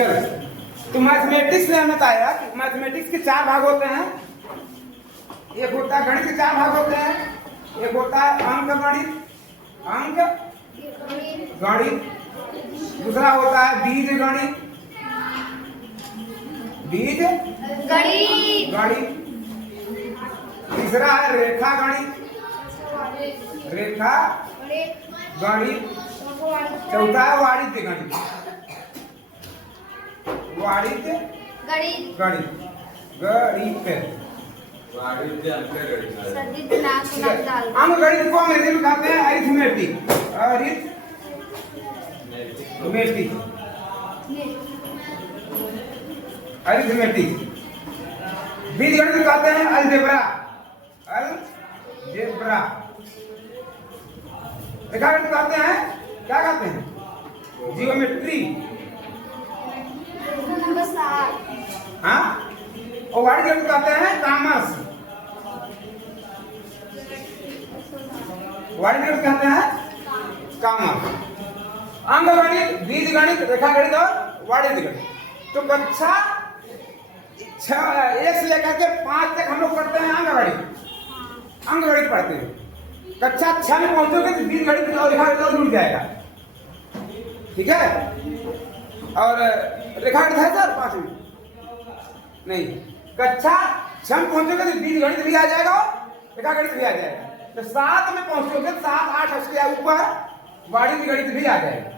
चलो, तो मैथमेटिक्स ने हमें बताया कि मैथमेटिक्स के 4 भाग होते हैं। एक होता है गणित के 4 भाग होते हैं। एक होता है अंक गणित, दूसरा होता है बीज गणित, तीसरा है रेखा गणित, चौथा है वाणिज्य गणित, अंक गणित को अंग्रेजी में कहते हैं अरिथमेटिक। बीज गणित कहते हैं अलजेब्रा। रेखा गणित कहते हैं, क्या कहते हैं? जियोमेट्री। हाँ, और वाणिज्य गणित कहते हैं कॉमर्स। वाणिज्य गणित कहते हैं कॉमर्स। अंक गणित, बीज गणित, रेखा गणित और वाणिज्य गणित। तो कक्षा 1 से लेकर के 5 तक हम लोग पढ़ते हैं अंक गणित पढ़ते हैं। कक्षा 6 में पहुंचोगे तो बीज गणित और रेखा गणित जुड़ जाएगा, ठीक है। और रेखा गणित है सर 5 में नहीं, कक्षा 6 में पहुंचोगे तो बीज गणित भी आ जाएगा और रेखा गणित भी आ जाएगा। तो 7 में पहुंचोगे, 7, 8 उसके ऊपर वाणिज्य गणित भी आ जाएगा।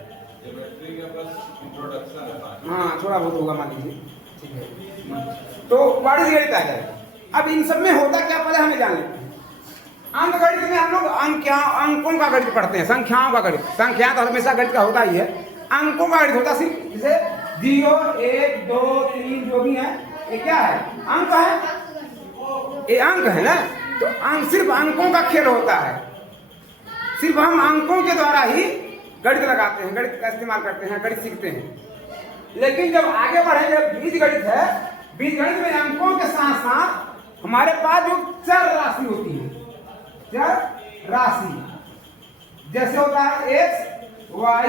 हाँ, थोड़ा बहुत होगा मान लीजिए, ठीक है। तो वाणिज्य गणित आ जाएगा। अब इन सब में होता क्या पहले हमें जान लेते हैं। अंक गणित में हम लोग अंकों का गणित पढ़ते हैं, संख्याओं का गणित। संख्या तो हमेशा गणित का होता ही है, अंकों का गणित होता सिर्फ जैसे 0, 1, 2, 3 जो भी है, ये क्या है? अंक है, ये अंक है ना। तो अंक सिर्फ अंकों का खेल होता है। सिर्फ हम अंकों के द्वारा ही गणित लगाते हैं, गणित का इस्तेमाल करते हैं, गणित सीखते हैं। लेकिन जब आगे बढ़ेंगे, बीज गणित है, बीज गणित में अंकों के साथ साथ हमारे पास जो चर राशि होती है, चर राशि जैसे होता है x, y,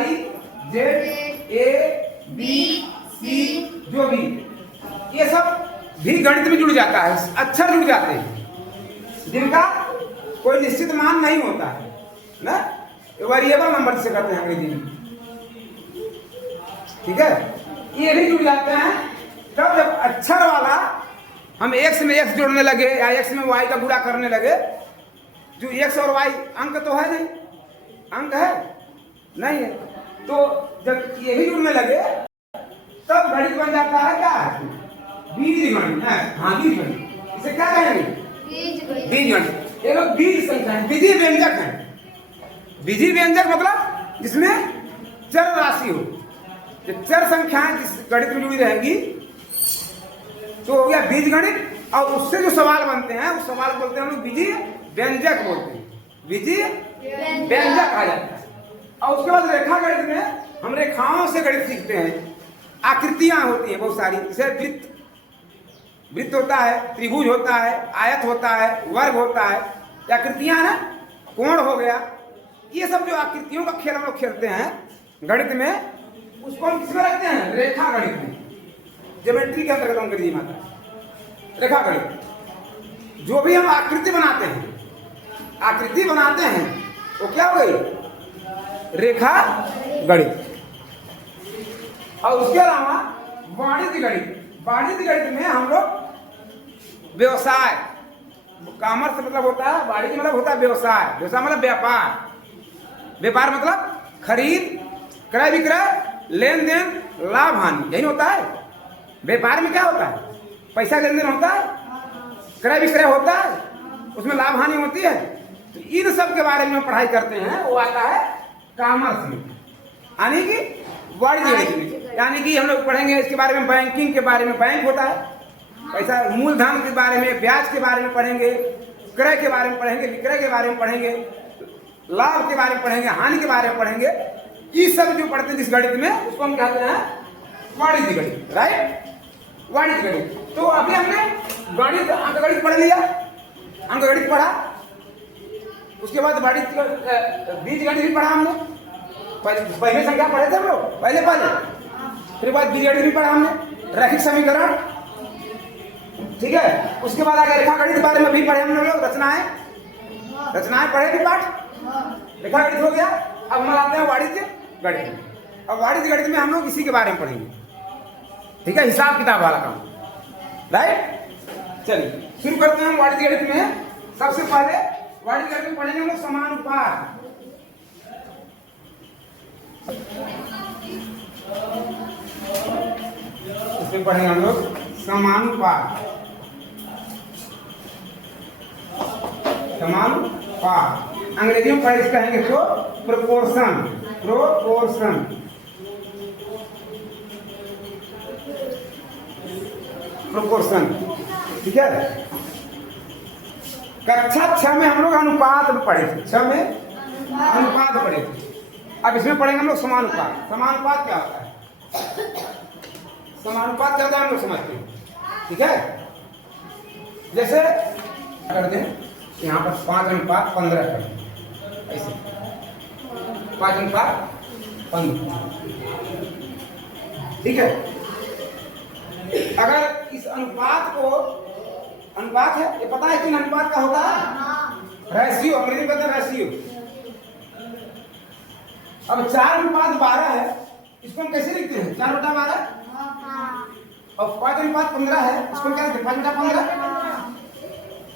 z, a, b, c, जो भी, ये सब भी गणित में जुड़ जाता है। अक्षर जुड़ जाते हैं जिनका कोई निश्चित मान नहीं होता है ना, वेरिएबल नंबर से करते हैं अंग्रेजी में, ठीक है। ये भी जुड़ जाते हैं। तब जब अक्षर वाला हम x में x जोड़ने लगे या x में y का गुणा करने लगे, जो x और y अंक तो है नहीं, अंक है नहीं है, तो जब ये भी जुड़ने लगे तब गणित बन जाता है क्या? बीज गणित है। हाँ, बीज गणित, इसे क्या कहेंगे? बीज गणित। ये लोग बीज संख्या है, बीजी व्यंजक है। बीजी व्यंजक मतलब जिसमें चर राशि हो, जो चर संख्याएं जिस गणित में जुड़ी रहेंगी तो हो गया बीज गणित। और उससे जो सवाल बनते हैं उस सवाल बोलते हैं हम लोग बीजी व्यंजक बोलते हैं, बीजी व्यंजक आ जाता है। और उसके बाद रेखा गणित में हम रेखाओं से गणित सीखते हैं। आकृतियां होती हैं बहुत सारी, जैसे वृत्त होता है, त्रिभुज होता है, आयत होता है, वर्ग होता है, आकृतियां ना, कोण हो गया। ये सब जो आकृतियों का खेल हम लोग खेलते हैं गणित में, उसको हम किसमें रखते हैं? रेखा गणित में। ज्योमेट्री के अंतर्गत अंग्रेजी में आता है रेखा गणित। जो भी हम आकृति बनाते हैं वो क्या हो गई? रेखा गणित। और उसके अलावा वाणिज्य गणित में हम लोग व्यवसाय, कॉमर्स मतलब होता है, वाणिज्य मतलब होता है व्यवसाय मतलब व्यापार मतलब खरीद, क्रय विक्रय, लेन देन, लाभ हानि, यही होता है। व्यापार में क्या होता है? पैसा लेन देन होता है, क्रय विक्रय होता है, उसमें लाभ हानि होती है। तो इन सब के बारे में पढ़ाई करते हैं, वो आता है कॉमर्स में, यानी कि वाणिज्य गणित में। यानी कि हम लोग पढ़ेंगे इसके बारे में, बैंकिंग के बारे में, बैंक होता है, पैसा मूलधन के बारे में, ब्याज के बारे में पढ़ेंगे, क्रय के बारे में पढ़ेंगे, विक्रय के बारे में पढ़ेंगे, लाभ के बारे में पढ़ेंगे, हानि के बारे में पढ़ेंगे। ये सब जो पढ़ते हैं जिस गणित में, उसको हम कहते हैं वाणिज्य गणित, राइट? वाणिज्य गणित। तो अभी हमने गणित, अंक गणित पढ़ लिया, अंक गणित पढ़ा, उसके बाद बीज गणित भी पढ़ा हमने। पहले संख्या पढ़े थे हम लोग, पहले फिर बाद बीजेडी भी पढ़ा हमने, रैखिक समीकरण, ठीक है। उसके बाद आगे रेखागणित के बारे में भी पढ़े हम लोग, रचनाएं पढ़े भी पाठ, रेखागणित हो गया। अब हम आते हैं वाणिज्य गणित। अब वाणिज्य गणित में हम लोग इसी के बारे में पढ़ेंगे, ठीक है, हिसाब किताब वाला काम, राइट। चलिए शुरू करते हैं हम वाणिज्य गणित में। सबसे पहले वाणिज्य गणित में पढ़ेंगे हम लोग समानुपात। इसमें पढ़ेंगे हम लोग समानुपात, समानुपात अंग्रेजी में पढ़े कहेंगे तो प्रोपोर्शन, प्रोपोर्शन, प्रोपोर्शन, ठीक है। कक्षा 6 में हम लोग अनुपात में पढ़े थे, 6 में अनुपात पढ़े थे। अब इसमें पढ़ेंगे हम लोग समानुपात। समानुपात क्या होता है, समानुपात क्या होता है हम लोग समझते हैं, ठीक है। जैसे कर दें यहाँ पर 5:15 कर, ऐसे 5:15, ठीक है। अगर इस अनुपात को, अनुपात है ये पता है कि अनुपात का होता है रेशियो, अंग्रेजी में कहते हैं रेशियो। अब 4:12 है, इसको हम कैसे लिखते हैं, 4/12। और 5:15 है, इसको क्या लिखते हैं, 5/15।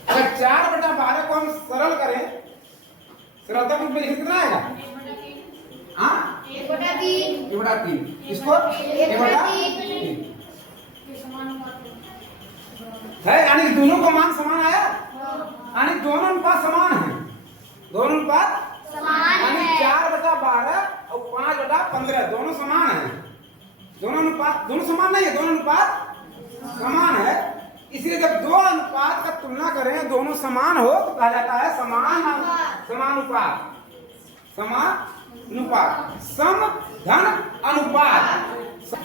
अगर 4/12 को हम सरल करें, सरलता रूप में कितना आएगा, हाँ 1/3, इसको 1/3 है, यानी दोनों का मान समान आया, यानी दोनों अनुपात समान है, दोनों अनुपात समान, यानी 4/12 और 5/15 दोनों समान है, दोनों अनुपात, दोनों समान नहीं है, दोनों अनुपात समान है। इसलिए जब दो अनुपात का तुलना करें, दोनों समान हो तो कहा जाता है समानुपात, समानुपात, सम धन अनुपात।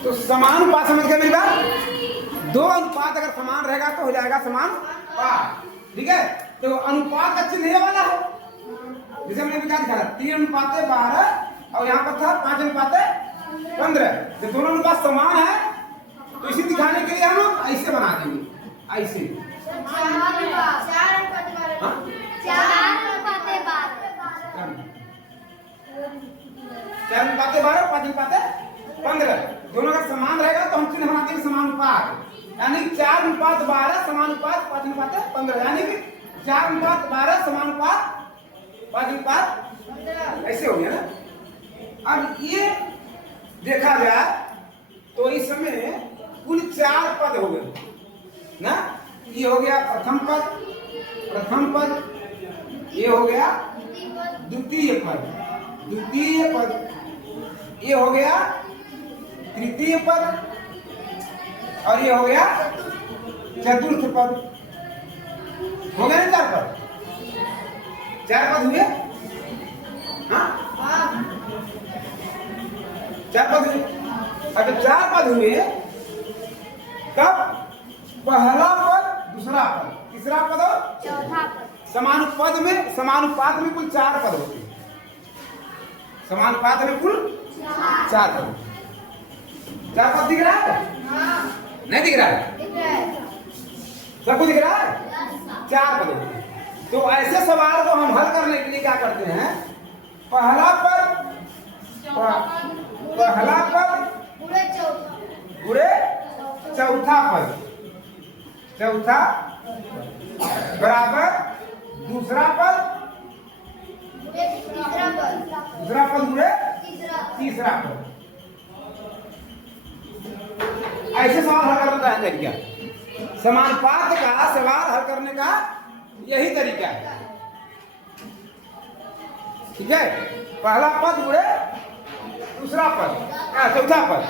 तो समानुपात समझ गए मेरी बात, दो अनुपात अगर समान रहेगा तो हो जाएगा समानुपात, ठीक है। तो अनुपात का चिन्ह ये वाला है, जैसे हमने भी क्या दिखा, 3:12 और यहाँ पर था 5:15। जब दोनों अनुपात समान है तो इसे दिखाने के लिए हम लोग ऐसे बना देंगे, ऐसे 4:12, 5:15 दोनों अगर समान रहेगा तो हम चिन्ह बनाते हैं समानुपात, यानी 4:12 समानुपात 5:15, यानी कि 4:12 समानुपात 5:15, ऐसे हो गया ना। अब ये देखा जाए तो इस समय कुल 4 पद हो गए ना। ये हो गया प्रथम पद, ये हो गया द्वितीय पद, ये हो गया तृतीय पद, और ये हो गया चतुर्थ पद। हो गया ना 4 पद, 4 पद हुए, हाँ 4 पद हुए। अगर 4 पद हुए तब पहला पद, दूसरा पद, तीसरा पद और चौथा पद। समानुपात में कुल 4 पद होते हैं, समानुपात में कुल 4 पद। 4 पद दिख रहा है, नहीं दिख रहा है, सबको दिख रहा है, 4 पद होते हैं। तो ऐसे सवाल को हम हल करने के लिए क्या करते हैं, पहला पद पूरे चौथा बराबर दूसरा पद पूरे तीसरा पद। ऐसे सवाल हल करने का तरीका, समानुपात का सवाल हल करने का यही तरीका है, ठीक है। पहला पद पूरे दूसरा पद, चौथा पद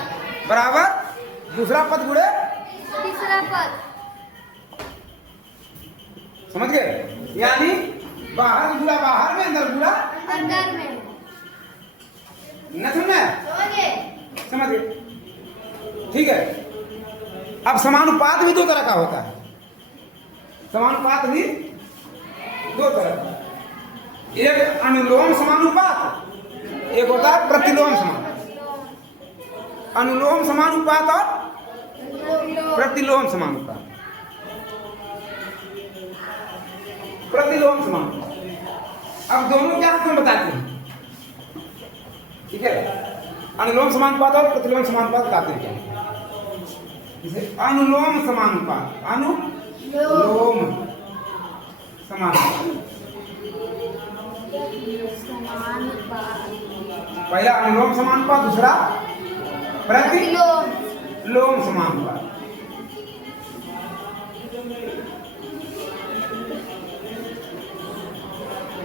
बराबर दूसरा पद गुणे तीसरा पद, समझ गए। यानी बाहर गुणा बाहर में, अंदर गुणा अंदर में, न समझ गए, ठीक है। अब समानुपात भी 2 तरह का होता है, समानुपात भी 2 तरह का, एक अनुलोम समानुपात, एक होता है प्रतिलोम समानुपात। अनुलोम समानुपात और प्रतिलोम समानुपात। प्रतिलोम समानुपात अब दोनों क्या हम बताते हैं, ठीक है। अनुलोम समानुपात और प्रतिलोम समानुपात बताते हैं क्या। जैसे अनुलोम समानुपात, अनुलोम समानुपात, पहला अनुलोम समानुपात, दूसरा प्रतिलोम समानुपात।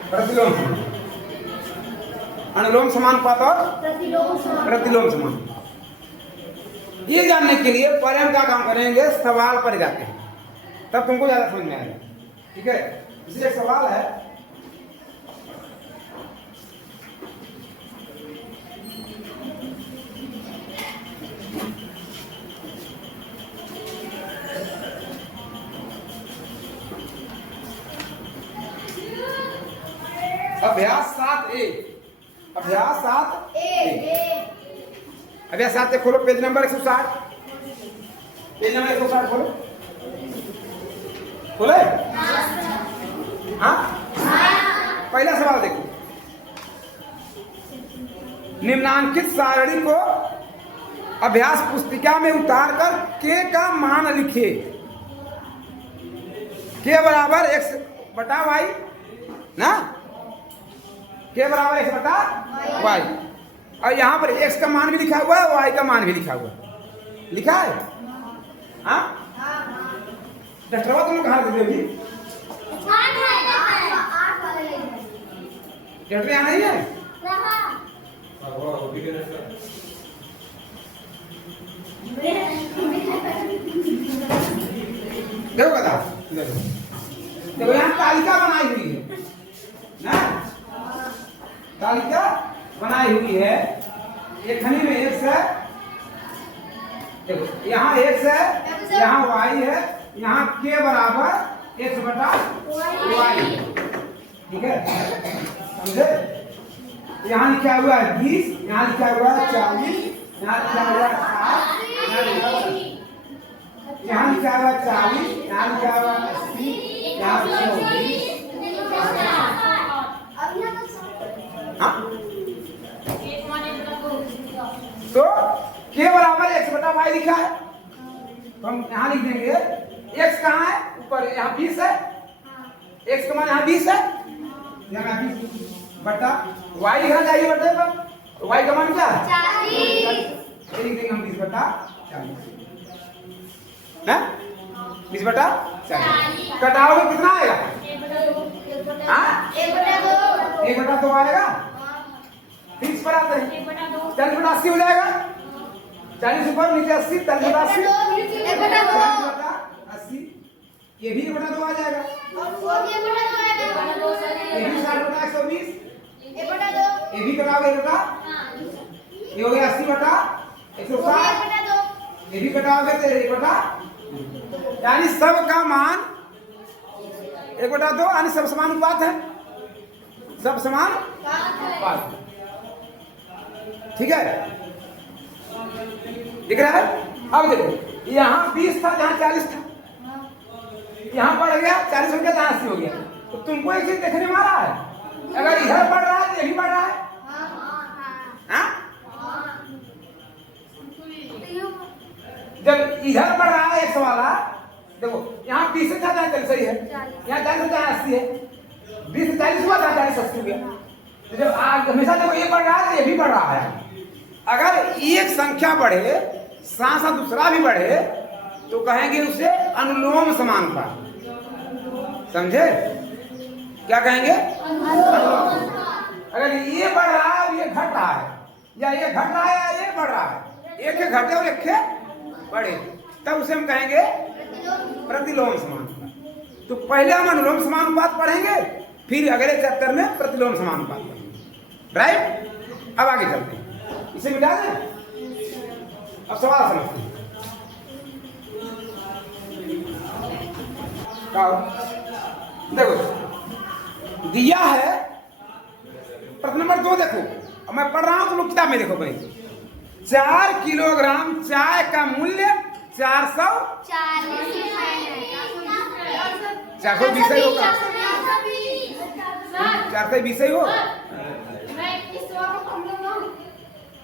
प्रतिलोम अनुलोम समानुपात और प्रतिलोम समानुपात। ये जानने के लिए पहले हम क्या काम करेंगे, सवाल पर जाते हैं, तब तुमको ज्यादा समझ में आएगा, ठीक है। इसलिए सवाल है, अभ्यास 7A, अभ्यास 7A, अभ्यास 7A खोलो, पेज नंबर 160, पेज नंबर 160 खोलो, खोले। हाँ, पहला सवाल देखो, निम्नांकित सारणी को अभ्यास पुस्तिका में उतारकर के का मान लिखे। के बराबर x बटा y ना, के बराबर x बटा y, और यहाँ पर x का मान भी लिखा हुआ है, y का मान भी लिखा हुआ है, लिखा है। हाँ, डस्टरवा तुम कहाँ रख दोगी, डस्टर यहाँ नहीं है। देखो बताओ, देखो यहाँ तालिका बनाई हुई है ना, तालिका बनाई हुई है, एक खनी में x है, देखो यहाँ x है, यहाँ y है, यहाँ k बराबर x बटा y, ठीक है, समझे। यहाँ लिखा हुआ है 20, यहाँ लिखा हुआ है 40, यहाँ लिखा हुआ है 60, यहाँ लिखा हुआ है 40, यहाँ लिखा हुआ है 80, यहाँ लिखा हुआ है 20। हाँ, तो के बराबर x बटा y लिखा है, तो हम यहाँ लिख देंगे x कहाँ है, ऊपर, यहाँ 20 है, x का मान यहाँ 20 है, यहाँ 20 बटा y लिखना चाहिए बटे पर, तो y का मान क्या है 40, लिख देंगे हम 20 बटा 40 ना, 20 बटा 40 कटाओगे कितना आएगा, हाँ 1 बटा 2 आएगा, 30 पर आते हैं, 40 बटा 80 हो जाएगा, 40 ऊपर नीचे 80, 40 बटा 80, 80, ये भी 1 बटा 2 आ जाएगा, ये भी 60 बटा 120, ये भी कटाओगे बटा, ये हो गया 80 बटा 160, ये भी कटाओगे तो 1 बटा, यानी सब का मान 1 बटा 2, यानी सब समान अनुपात है, सब समान अनुपात, ठीक है, दिख रहा है। अब देखो यहाँ 20 था, जहाँ 40 था, यहाँ बढ़ गया 40 हो गया, जहाँ 80 हो गया, तो तुमको एक चीज देखने में आ रहा है, अगर इधर बढ़ रहा है तो यही बढ़ रहा है, हाँ? जब इधर बढ़ रहा है x वाला, देखो यहाँ 20 से ज्यादा 40 सही है, यहाँ 40 से ज्यादा 80 है, 20 से 40 हुआ था, 40 80 हो गया, तो जब हमेशा देखो ये बढ़ रहा है तो ये भी बढ़ रहा है। अगर एक संख्या बढ़े साथ साथ दूसरा भी बढ़े तो कहेंगे उसे अनुलोम समानुपात, समझे, क्या कहेंगे, अगर ये बढ़ रहा है ये घट रहा है, या ये घट रहा है या ये बढ़ रहा है, एक के घटे और एक के बढ़े, तब उसे हम कहेंगे प्रतिलोम समानुपात। तो पहले हम अनुलोम समानुपात पढ़ेंगे, फिर अगले चैप्टर में प्रतिलोम समानुपात पढ़ेंगे, राइट। अब आगे चलते हैं, इसे मिटा दें, अब सवाल समझते हैं। देखो दिया है प्रश्न नंबर 2, देखो अब मैं पढ़ रहा हूं तो लोग किताब में देखो भाई, 4 किलोग्राम चाय का मूल्य 420 ही होगा। 420 ही हो।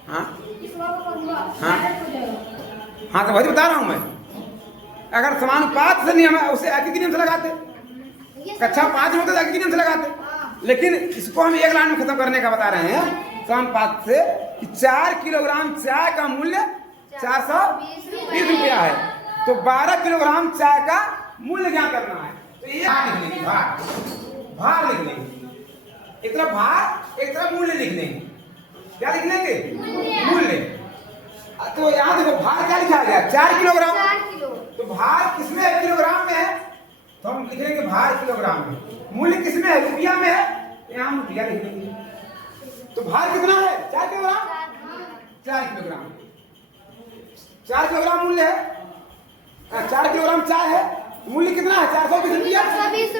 हाँ हाँ हाँ, तो वही बता रहा हूँ मैं। अगर समानुपात से नियम है उसे एक नियम से लगाते, कक्षा 5 में तो एक नियम से लगाते, लेकिन इसको हम एक लाइन में खत्म करने का बता रहे हैं समानुपात से कि 4 किलोग्राम चाय का मूल्य 420 रुपया है, तो 12 किलोग्राम चाय का मूल्य क्या करना है, तो ये भार लिख लेंगे, भार लिख लेंगे। एक तरफ भार, एक तरफ मूल्य लिख लेंगे। क्या लिख लेंगे? मूल्य। तो यहाँ देखो भार क्या लिखा गया? 4 किलोग्राम। तो भार किसमें है? किलोग्राम में है, तो हम लिख लेंगे भार किलोग्राम में। मूल्य किसमें है? रुपया में है, यहाँ हम रुपया लिख लेंगे। तो भार कितना है? 4 किलोग्राम। 4 किलोग्राम, 4 किलोग्राम मूल्य है। 4 किलोग्राम चाय है, मूल्य कितना है? 420 रुपया।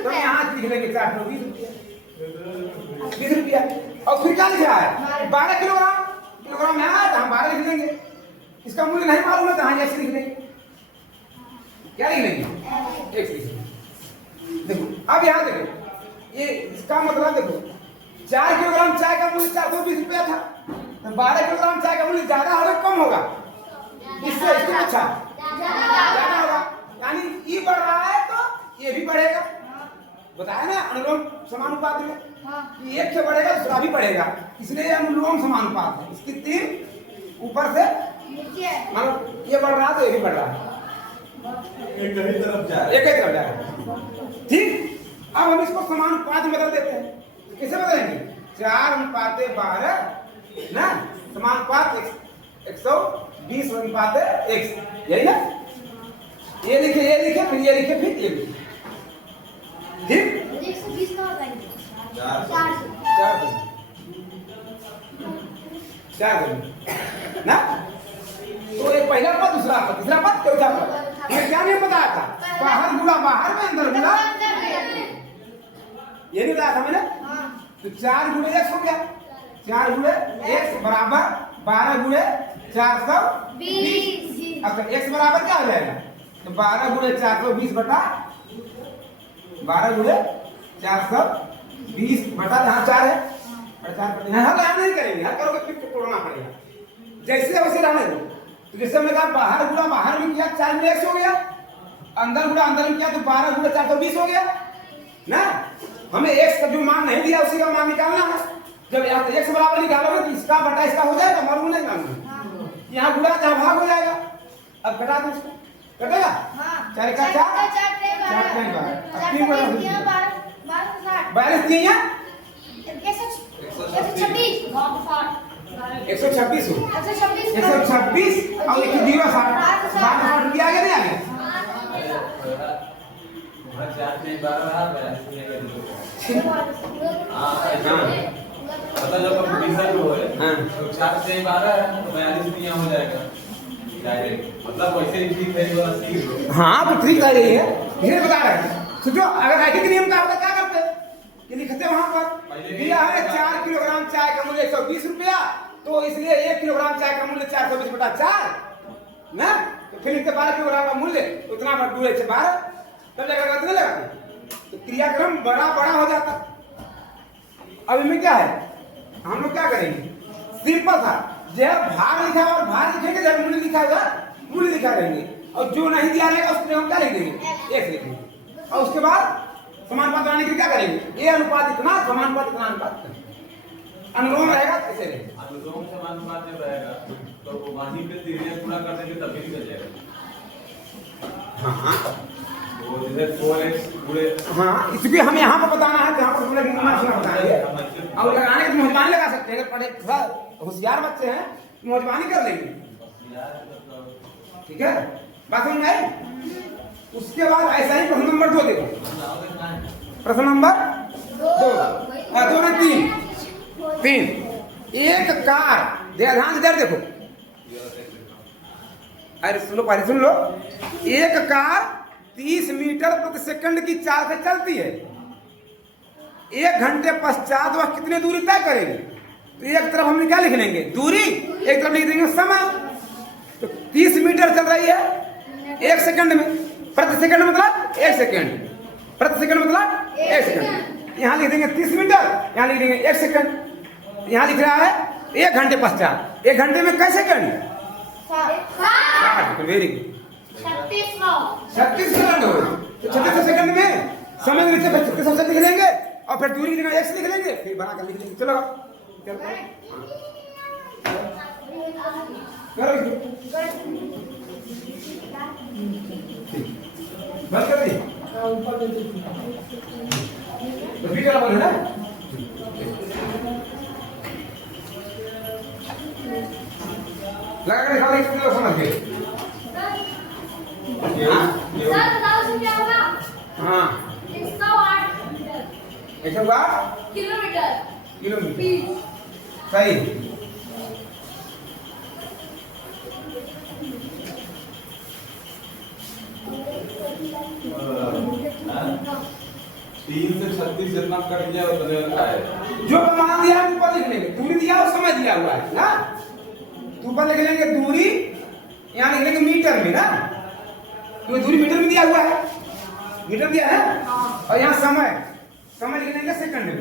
तो यहाँ लिख लेंगे 420 रुपया, 20 रुपया। और फिर क्या लिखा है? 12 किलोग्राम। किलोग्राम में आया तो हम 12 लिख लेंगे। इसका मूल्य नहीं मालूम है तो हाँ ऐसे लिख लेंगे। क्या लिख लेंगे? एक लिख लेंगे। देखो अब यहाँ देखो, ये इसका मतलब देखो 4 किलोग्राम चाय का मूल्य 420 रुपया था, तो 12 किलोग्राम चाय का मूल्य ज्यादा होगा कम होगा? इससे अच्छा ज्यादा होगा, यानी ये बढ़ रहा है तो ये भी बढ़ेगा। बताया ना अनुलोम समानुपात में कि एक से बढ़ेगा दूसरा भी बढ़ेगा, इसलिए अनुलोम समानुपात है। इसकी 3 ऊपर से मतलब ये बढ़ रहा तो ये भी बढ़ रहा है, एक ही तरफ जा रहा है। ठीक, अब हम इसको समानुपात में बदल देते हैं। तो कैसे बदलेंगे? 4:12 ना, समानुपात 120:1, यही ना। ये लिखे फिर ये लिखे फिर ये लिखे। ठीक, 4 ना। तो एक पहला पद, दूसरा पद, तीसरा पद, चौथा पद। ये क्या नहीं बताया था? बाहर गुणा बाहर में, अंदर गुणा, ये नहीं बताया था मैंने। तो 4 गुणे 1 हो गया, 4 गुणे 1 बराबर 12 गुणे 420। अब x बराबर क्या हो जाएगा? तो 12 गुणे 420 बटा 12 गुणे 420 बटा जहाँ 4 है, हल नहीं करेंगे, हल करोगे फिर तोड़ना पड़ेगा। जैसे वैसे रहने दो। तो जैसे हमने कहा बाहर गुणा बाहर में किया 4 गुणे 1 हो गया, अंदर गुणा अंदर में किया तो 12 गुणे 420 हो गया ना। हमें x का जो मान नहीं दिया उसी का मान निकालना है। जब यहाँ x बराबर निकालोगे तो इसका बटा इसका हो जाएगा, मालूम नहीं मालूम, यहाँ गुणा जहाँ भाग हो जाएगा। अब घटा दो इसको, कटेगा 4 का 4 126 और 60 रुपया आगे नहीं आ गया। हाँ तो ठीक है, यही है, धीरे बता रहे हैं। सोचो अगर रैखिक नियम का होता क्या करते कि लिखते वहां पर दिया है 4 किलोग्राम चाय का मूल्य 120 रुपया, तो इसलिए 1 किलोग्राम चाय का मूल्य 420 बटा 4 ना। तो फिर लिखते 12 किलोग्राम का मूल्य उतना बटा 2 से 12, तब लगा कितने लगा, तो क्रियाक्रम बड़ा बड़ा हो जाता। अब इनमें क्या है, हम लोग क्या करेंगे? सिंपल था, जब भाग लिखा और भाग लिखेंगे, जब मूल्य लिखा होगा मूल्य लिखा रहेंगे, और जो नहीं दिया रहेगा उसको हम क्या लिख देंगे? 1 लिख देंगे। और उसके बाद समानुपात बनाने के लिए क्या करेंगे? ये अनुपात इतना, समानुपात इतना, अनुपात अनुलोम रहेगा, कैसे रहेगा? अनुलोम समानुपात जब रहेगा तो वहीं पे तीसरे गुणा कर देंगे तभी निकल जाएगा। हाँ वो जैसे 4x गुणे, हाँ, इसलिए हमें यहाँ पर बताना है, जहाँ पर हमने बताएंगे और लगाने की मोहजबानी लगा सकते हैं। अगर पढ़े थोड़ा होशियार बच्चे हैं मोहजबानी कर लेंगे, ठीक है, बात समझ में आई? उसके बाद ऐसा ही प्रश्न नंबर 2 देखो, प्रश्न नंबर 2 ना 3, एक कार, ध्यान से इधर देखो, अरे सुन लो, पहले सुन लो। एक कार 30 मीटर प्रति सेकंड की चाल से चलती है, 1 घंटे पश्चात वह कितनी दूरी तय करेगी? तो एक तरफ हमने क्या लिख लेंगे, दूरी, एक तरफ लिख देंगे समय। तो 30 मीटर चल रही है 1 सेकंड में, प्रति सेकंड मतलब 1 सेकंड, प्रति सेकंड मतलब 1 सेकंड। यहाँ लिख देंगे 30 मीटर, यहाँ लिख देंगे 1 सेकंड। यहाँ लिख रहा है 1 घंटे पश्चात। 1 घंटे में कैसे सेकंड? 60। Very good. 36 सेकंड हो। तो 36 सेकंड में समय नीचे 36 से लिख लेंगे और फिर दूरी लिखना 1 से लिख लेंगे, फिर बना कर लिख लेंगे। चलो बंद कर दी बोले ना। लगा कर दिखा दे, समझ गए? हाँ 108 किलोमीटर सही। 3 से 36 जितना कट गया उतने का है। जो प्रमाण दिया है ऊपर लिख लेंगे, दूरी दिया और समय दिया हुआ है ना। तो ऊपर लिख लेंगे दूरी, यहाँ लिख लेंगे मीटर में ना, क्योंकि दूरी मीटर में दिया हुआ है, मीटर दिया है। और यहाँ समय, समय लिख लेंगे सेकंड में,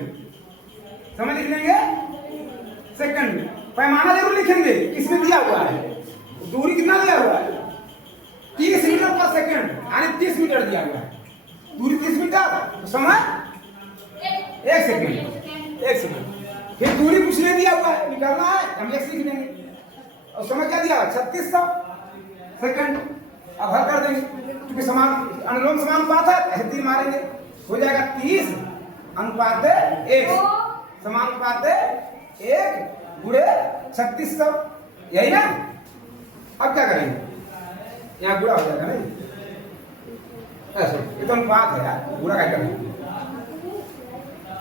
समय लिख लेंगे सेकंड में। पैमाना जरूर लिखेंगे, इसमें दिया हुआ है दूरी कितना दिया हुआ है, 30 मीटर पर सेकंड, यानी 30 मीटर दिया हुआ है। दूरी 30 मीटर, तो समय 1 सेकंड, 1 सेकंड। फिर दूरी कुछ नहीं दिया हुआ है, निकालना है, हम 1 लिख देंगे। और समय क्या दिया, 3600 सेकंड। अब हल कर देंगे, क्योंकि समान अनुलोम समानुपात है, ऐसे 3 मारेंगे, हो जाएगा 30 अनुपात 1 समानुपात 1 गुणे 3600, यही ना। अब क्या करेंगे, यहाँ गुणा हो जाएगा नहीं, ऐसे ये तो अनुपात है यार, गुणा क्या करेंगे,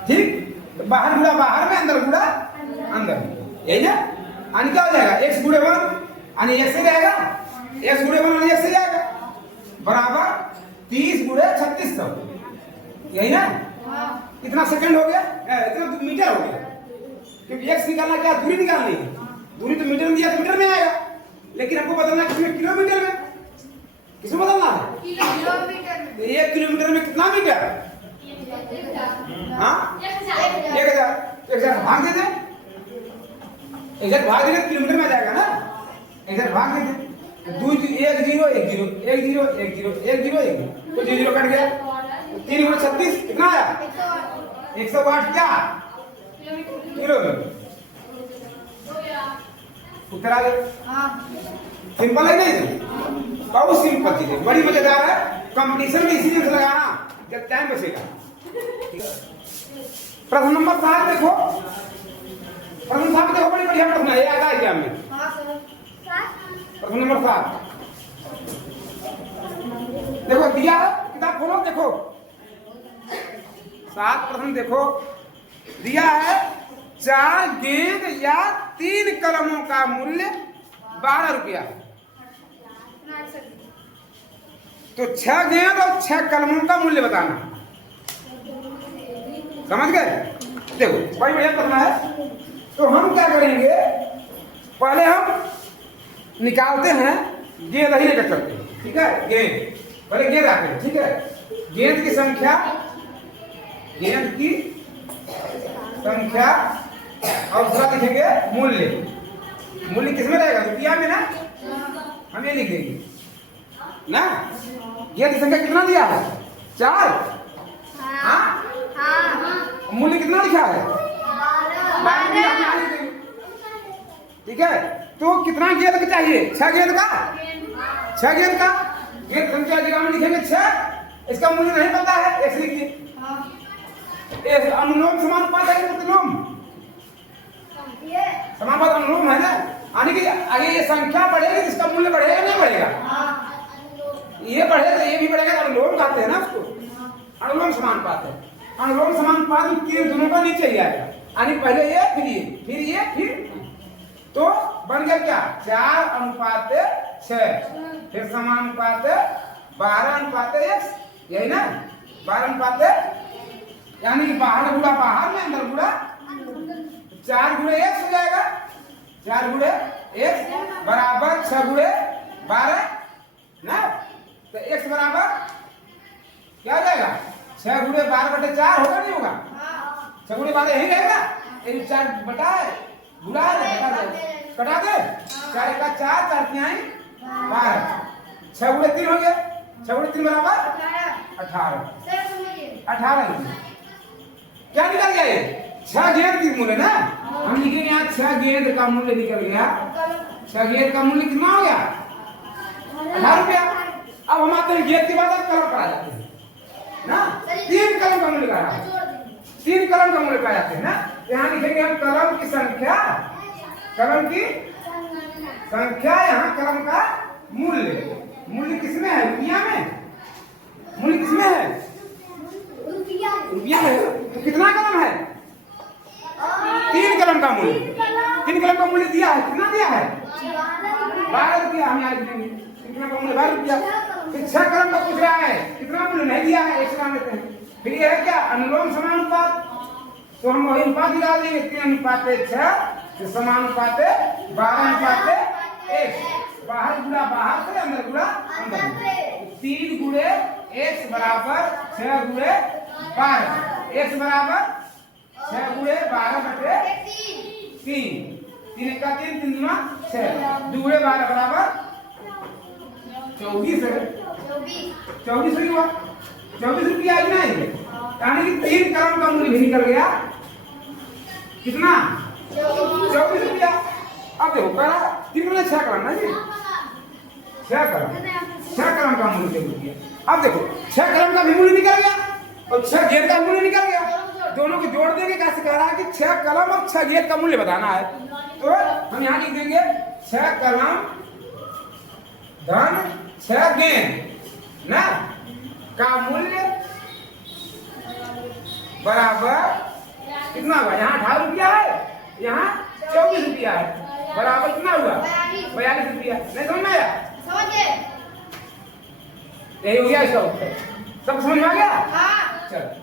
ठीक। तो बाहर गुणा बाहर में, अंदर गुणा अंदर में, यही ना। यानी क्या हो जाएगा, x गुणे 1 यानी 1 से जाएगा, x गुणे 1 यानी 1 से जाएगा, बराबर 30 गुणे 3600, यही ना। इतना सेकंड हो गया, इतना मीटर हो गया, क्योंकि x निकालना क्या, दूरी निकालनी है। दूरी तो मीटर में दिया तो मीटर में आएगा, लेकिन हमको बदलना किसमें, किलोमीटर में। किसमें बदलना है, किलोमीटर में। 1 किलोमीटर में कितना मीटर, हाँ 1000 भाग दे दे, 1000 भाग देंगे किलोमीटर में आ जाएगा ना। 1000 भाग दे दे, 2 1 0 1 0 1 0 1 0 1 0 1 तो 0 कट गया। 3 गुणे 36 कितना आया, 108 क्या किलोमीटर। उत्तर आ गया। सिंपल है नहीं, बहुत सिंपल चीज है, बड़ी मजेदार है। कंपटीशन में इसीलिए लगाना जब टाइम बचेगा। प्रश्न नंबर 7 देखो, प्रश्न 7 देखो, बड़ी बढ़िया प्रश्न है, याद आ गया हमें। प्रश्न नंबर 7 देखो, दिया किताब खोलो, देखो 7 प्रश्न देखो, दिया है 4 गेंद या 3 कलमों का मूल्य 12 रुपया। तो 6 गेंद और 6 कलमों का मूल्य बताना, समझ गए। देखो बड़ी बढ़िया करना है। तो हम क्या करेंगे, पहले हम निकालते हैं, गेंद ही लेकर चलते हैं, ठीक है। गेंद पहले गेंद आते हैं, ठीक है। गेंद की संख्या, गेंद की संख्या और दूसरा लिखेंगे मूल्य। मूल्य किसमें रहेगा, रुपया में ना, हम ये लिख देंगे ना। गेंद की संख्या कितना दिया है, 4, हाँ मूल्य कितना लिखा है, 12, ठीक है। तो कितना गेंद का चाहिए, 6 गेंद का, 6 गेंद का। गेंद संख्या जगह में लिखेंगे 6, इसका मूल्य नहीं पता है, ऐसे लिखिए। अनुलोम समानुपात है, प्रतिलोम समानुपात अनुलोम है ना, यानी कि आगे ये संख्या बढ़ेगी, इसका मूल्य बढ़ेगा नहीं बढ़ेगा, ये बढ़ेगा तो ये भी बढ़ेगा। अनुलोम कहते हैं ना उसको, अनुलोम समानुपात है। अनुलोम समानुपात में दोनों का नीचे ही आएगा, यानी पहले ये फिर ये फिर ये फिर, तो बन गया क्या, 4 अनुपात 6, फिर समानुपात 12 अनुपात 1, यही ना। 12 अनुपात, यानी कि बाहर गुणा बाहर में, अंदर गुणा 4 गुणे x हो जाएगा, 4 गुणे x बराबर 6 गुणे 12 ना। तो x बराबर क्या हो जाएगा, 6 गुणे 12/4 होगा नहीं होगा, 6 गुणे 12 यही रहेगा, ये 4 बटा है गुणा है, कटा दे 4 का 4 4 तिहाई 12, 6 गुणे 3 हो गया, 6 गुणे 3 बराबर 18, 18 क्या निकल गया, ये 6 गेंद की मूल्य ना। हम लिखेंगे यहाँ 6 गेंद का मूल्य निकल गया, 6 गेंद का मूल्य कितना हो गया 18 रुपया। अब हम आते हैं गेंद के बाद अब कलम पर आ जाते हैं ना, 3 कलम का मूल्य कहा, 3 कलम का मूल्य पाया जाते हैं ना। यहाँ लिखेंगे हम कलम की संख्या, कलम की संख्या, यहाँ कलम का मूल्य, मूल्य किसमें है, रुपया में, मूल्य किसमें है, रुपया है। तो कितना कलम है, 3 कलम का मूल्य, 3 कलम का मूल्य दिया है, कितना दिया है 12 रुपया। हम यहाँ लिखेंगे कितना का मूल्य 12 रुपया। फिर 6 कलम का पूछ रहा है, कितना मूल्य नहीं दिया है, 1 मान लेते हैं। फिर ये है क्या, अनुलोम समानुपात, तो हम वही अनुपात निकाल देंगे, 3 अनुपात 6 समानुपात 12:1, बाहर गुणा बाहर से अंदर गुणा अंदर, 3 गुणे x बराबर 6 गुणे 12, x बराबर 6 गुणे 12/3, 3 का 3 3 गुना 6, 2 गुणे 12 बराबर 24 है, 24 हुआ, 24 रुपया आई ना, यानी कि 3 कलम का मूल्य भी निकल गया, कितना 24 रुपया। अब देखो करा 3 गुना 6 कलम ना जी, 6 कलम का मूल्य रुपया। अब देखो 6 कलम का भी मूल्य निकल गया और 6 गेंद का मूल्य निकल गया, दोनों को जोड़ देंगे, कैसे कह रहा है कि 6 कलम और 6 गेंद का मूल्य बताना है। तो हम यहाँ लिख देंगे 6 कलम धन 6 गेंद ना का मूल्य बराबर कितना हुआ, यहाँ 18 रुपया है, यहाँ 24 रुपया है, बराबर कितना हुआ 42 रुपया। नहीं समझ में आया, यही हो गया इसका उत्तर, सब समझ में आ गया। चलो।